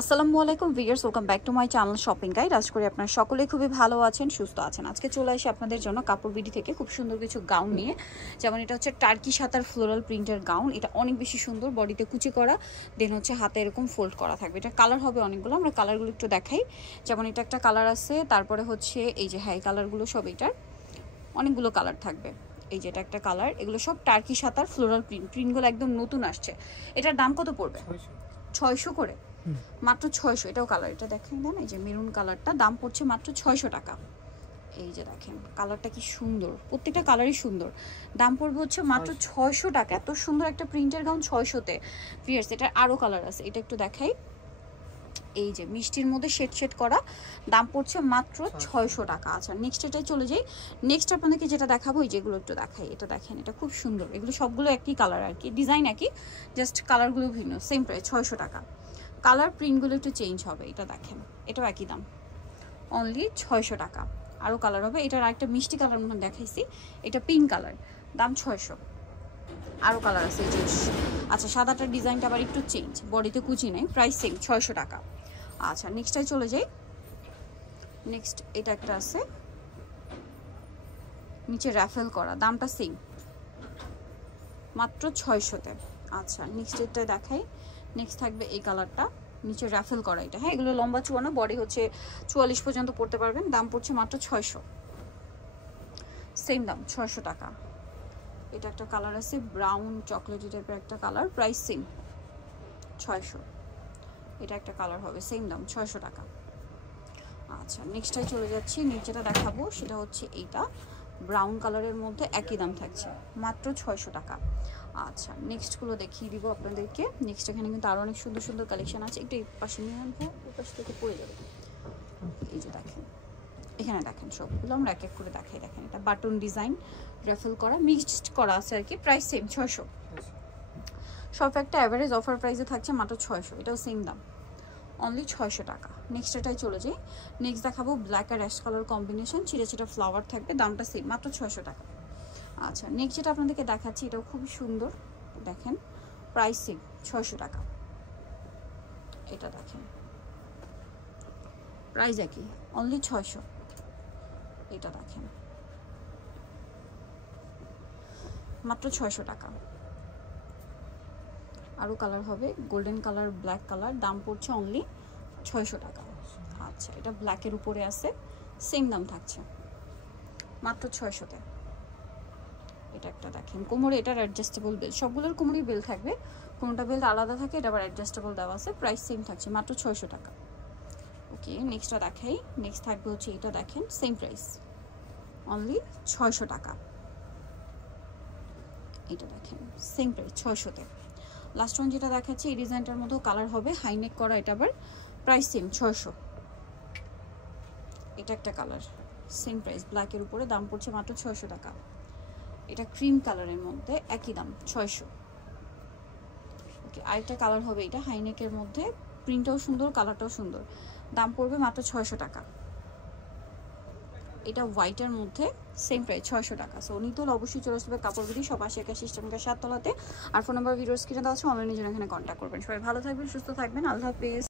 আসসালামু আলাইকুম viewers, welcome back to my channel shopping guide. আশা করি আপনারা সকলেই খুবই ভালো আছেন, সুস্থ আছেন। আজকে চলে আসি আপনাদের জন্য কাপড় বিডি থেকে খুব সুন্দর কিছু গাউন নিয়ে। যেমন এটা হচ্ছে টার্কি সাতার ফ্লোরাল প্রিন্টের গাউন। এটা অনেক বেশি সুন্দর, বডিতে কুচি করা, দেন হচ্ছে হাতে এরকম ফোল্ড করা থাকবে। এটা কালার হবে অনেকগুলো, আমরা কালারগুলো একটু দেখাই। যেমন এটা একটা কালার আছে, তারপরে হচ্ছে এই যে হ্যাঁ কালারগুলো সব এটার অনেকগুলো কালার থাকবে। এই যেটা একটা কালার, এগুলো সব টার্কি সাতার ফ্লোরাল প্রিন্টগুলো একদম নতুন আসছে। এটার দাম কত পড়বে? 600 করে, মাত্র 600। এটাও কালার, এটা দেখেন দেন, এই যে মেরুন কালারটা দাম পড়ছে মাত্র 600 টাকা। এই যে দেখেন কালারটা কি সুন্দর, প্রত্যেকটা কালারই সুন্দর। দাম পড়বে হচ্ছে মাত্র 600 টাকা। এত সুন্দর একটা প্রিন্টের গাউন 600-তে। ভিউয়ার্স এটার আরও কালার আছে, এটা একটু দেখাই। এই যে মিষ্টির মধ্যে শেড করা, দাম পড়ছে মাত্র 600 টাকা। আচ্ছা নেক্সট এটাই চলে যাই। নেক্সট আপনাদেরকে যেটা দেখাবো, এই যেগুলো একটু দেখাই। এটা দেখেন, এটা খুব সুন্দর। এগুলো সবগুলো একই কালার আর কি, ডিজাইন একই, জাস্ট কালারগুলো ভিন্ন। সেম প্রাইস 600 টাকা। কালার প্রিন্টগুলো একটু চেঞ্জ হবে। এটা দেখেন, এটাও একই দাম, অনলি 600 টাকা। আরও কালার হবে। এটার আরেকটা মিষ্টি কালার মনে দেখাইছি, এটা পিঙ্ক কালার, দাম 600। আরও কালার আছে এই যে। আচ্ছা সাদাটার ডিজাইনটা আবার একটু চেঞ্জ, বডিতে কুচি নেই, প্রাইস সেম 600 টাকা। আচ্ছা নেক্সটটাই চলে যাই। নেক্সট এটা একটা আছে, নিচে র্যাফেল করা, দামটা সেম, মাত্র 600-তে। আচ্ছা নেক্সট এটা দেখাই। নেক্সট থাকবে এই কালারটা, নিচে র্যাফেল করা। এটা হ্যাঁ এগুলো লম্বা চুয়ানো, বডি হচ্ছে 44 পর্যন্ত পড়তে পারবেন। দাম পড়ছে মাত্র 600, সেম দাম 600 টাকা। এটা একটা কালার আছে, ব্রাউন চকলেটি টাইপের একটা কালার, প্রাইস সেম 600। এটা একটা কালার হবে, সেম দাম 600 টাকা। আচ্ছা নেক্সটটাই চলে যাচ্ছি। নিচেটা দেখাবো, সেটা হচ্ছে এইটা ব্রাউন কালারের মধ্যে, একই দাম থাকছে মাত্র 600 টাকা। আচ্ছা নেক্সটগুলো দেখিয়ে দিব আপনাদেরকে। নেক্সট এখানে কিন্তু আরও অনেক সুন্দর সুন্দর কালেকশন আছে। একটু এই পাশে নিয়ে আনবো, ওই পাশ থেকে পড়ে যাবে। এই যে দেখেন, এখানে দেখেন সবগুলো আমরা এক এক করে দেখাই। দেখেন এটা বাটন ডিজাইন, র্যাফেল করা, মিক্সড করা আছে আর কি, প্রাইস সেম 600। সব একটা অ্যাভারেজ অফার প্রাইসে থাকছে মাত্র 600। এটাও সেম দাম, অনলি 600 টাকা। নেক্সট এটাই চলে যাই। নেক্সট দেখাবো ব্ল্যাক আর অ্যাশ কালার কম্বিনেশন, ছিঁড়ে ছিটা ফ্লাওয়ার থাকবে, দামটা সেম মাত্র 600 টাকা। আচ্ছা নেক্সট যেটা আপনাদেরকে দেখাচ্ছি, এটাও খুবই সুন্দর, দেখেন প্রাইস সেম 600 টাকা। এটা দেখেন প্রাইস একই, অনলি 600। এটা দেখেন মাত্র 600 টাকা। আরও কালার হবে, গোল্ডেন কালার, ব্ল্যাক কালার, দাম পড়ছে অনলি 600 টাকা। আচ্ছা এটা ব্ল্যাকের উপরে আছে, সেম দাম থাকছে মাত্র 600-তে। এটা একটা দেখেন কোমরে, এটার অ্যাডজাস্টেবল বেল্ট, সবগুলোর কোমরেই বেল্ট থাকবে, কোনোটা বেল্ট আলাদা থাকে, এটা আবার অ্যাডজাস্টেবল দেওয়া আছে, প্রাইস সেম থাকছে মাত্র 600 টাকা। ওকে নেক্সটটা দেখাই। নেক্সট থাকবে হচ্ছে এটা দেখেন, সেম প্রাইস অনলি 600 টাকা। এটা দেখেন সেম প্রাইস 600-তে। লাস্ট ওয়ান যেটা দেখাচ্ছি, এই ডিজাইনটার মধ্যেও কালার হবে, হাইনেক করা, এটা আবার প্রাইস সেম 600। এটা একটা কালার, সেম প্রাইস, ব্ল্যাকের উপরে, দাম পড়ছে মাত্র 600 টাকা। এটা ক্রিম কালারের মধ্যে, একই দাম 600। ওকে আরেকটা কালার হবে, এটা হাইনেকের মধ্যে, প্রিন্টটাও সুন্দর, কালারটাও সুন্দর, দাম পড়বে মাত্র 600 টাকা। এটা হোয়াইটের মধ্যে, সেম প্রাইস 600 টাকা। সো নিতে হলে অবশ্যই চলে আসবে কাপড় বিডি, সব 80 সিস্টেমটা 7 তলাতে। আর ফোন নাম্বার ভিডিওস কিনে দেওয়া আছে, অনলাইনে জন্য এখানে কন্ট্যাক্ট করবেন। সবাই ভালো থাকবেন, সুস্থ থাকবেন, আল্লাহ হাফেজ।